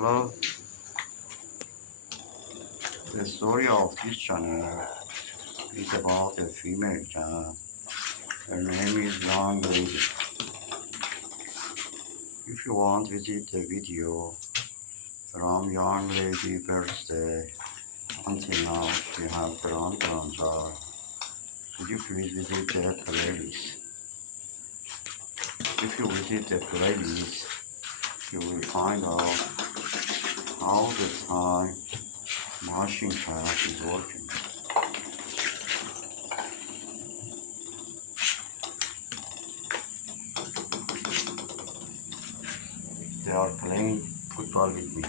Hello, the story of this channel is about a female cat. Her name is Young Lady. If you want to visit the video from Young Lady birthday until now, she have grandchild. Could you please visit the playlist? If you visit the playlist, you will find out how the time machine cat is working. They are playing football with me.